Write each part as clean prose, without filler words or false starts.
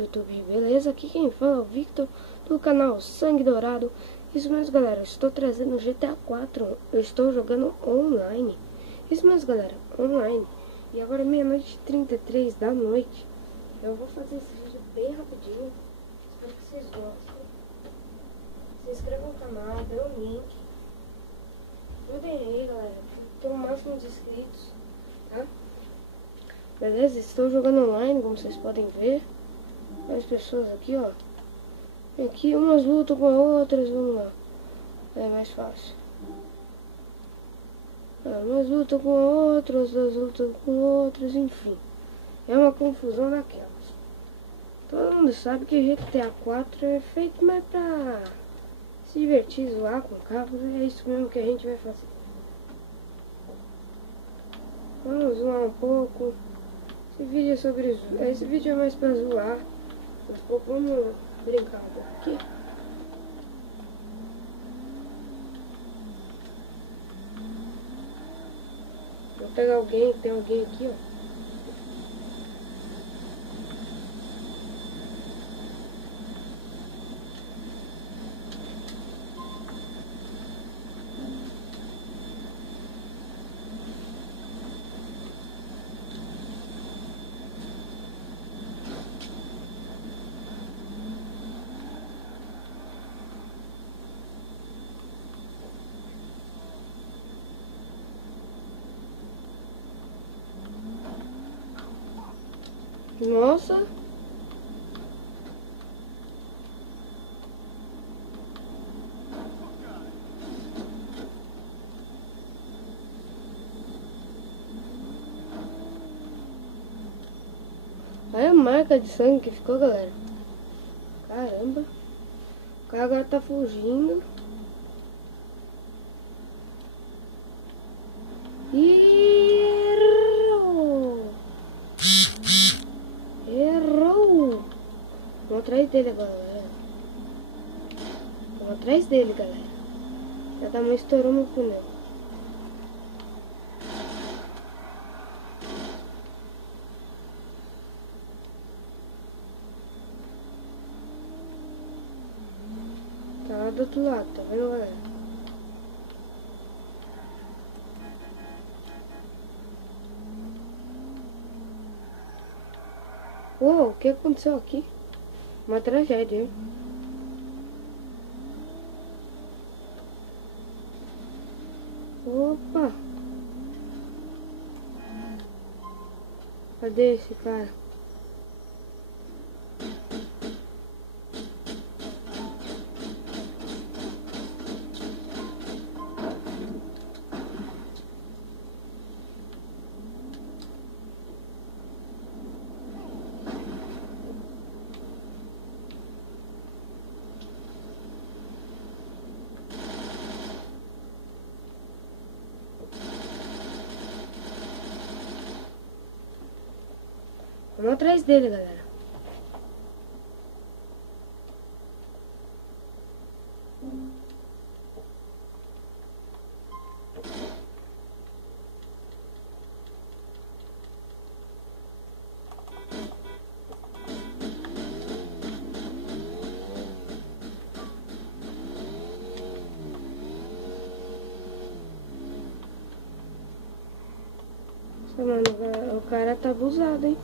YouTube, beleza? Aqui quem fala é o Victor do canal Sangue Dourado. Isso mesmo, galera, eu estou trazendo o GTA 4. Eu estou jogando online. Isso mesmo, galera, online. E agora meia-noite e 33 da noite. Eu vou fazer esse vídeo bem rapidinho. Espero que vocês gostem. Se inscrevam no canal, dê um link. Ajudem aí, galera. Tem o máximo de inscritos, tá? Beleza? Estou jogando online, como vocês podem ver. Mais pessoas aqui, ó. E aqui umas lutam com outras, vamos lá. É mais fácil. Umas lutam com outras, outras lutam com outras, enfim. É uma confusão daquelas. Todo mundo sabe que GTA 4 é feito mais pra se divertir, zoar com carros. É isso mesmo que a gente vai fazer. Vamos zoar um pouco. Esse vídeo é mais pra zoar. Mas pouco vamos brincar um pouco aqui. Vou pegar alguém, tem alguém aqui, ó. Nossa! Olha a marca de sangue que ficou, galera. Caramba! O cara agora tá fugindo. Errou! Vou atrás dele agora, galera. Vou atrás dele, galera. Já tá mais estourando o pneu. Tá lá do outro lado, tá vendo, galera? Uou, o que aconteceu aqui? Uma tragédia, hein? Opa! Cadê esse cara? Vamos atrás dele, galera. Nossa, mano, o cara tá abusado, hein?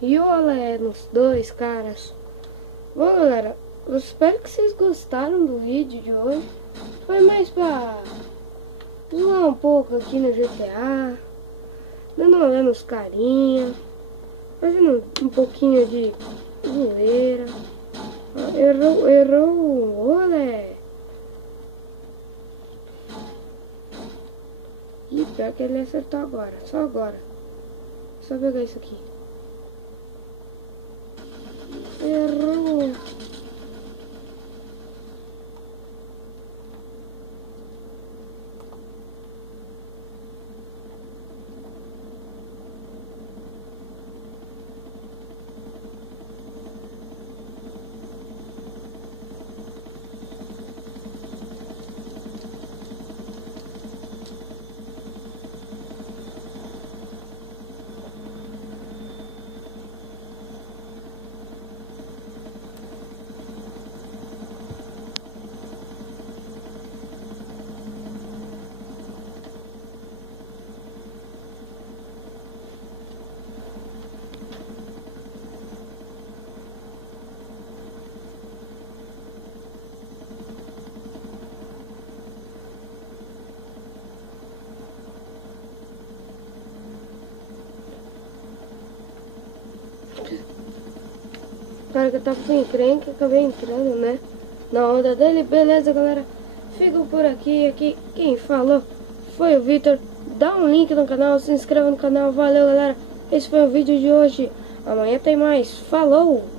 E olé nos dois caras. Bom, galera, eu espero que vocês gostaram do vídeo de hoje. Foi mais pra pouco aqui no GTA, dando uma olhada nos carinha, fazendo um pouquinho de zoeira. Errou, olé! Ih, pior que ele acertou agora, só agora. Só pegar isso aqui. Errou! Cara, que eu tava com encrenca, acabei entrando, né? Na onda dele. Beleza, galera? Fico por aqui. Quem falou foi o Vitor. Dá um link no canal, se inscreva no canal. Valeu, galera. Esse foi o vídeo de hoje. Amanhã tem mais. Falou!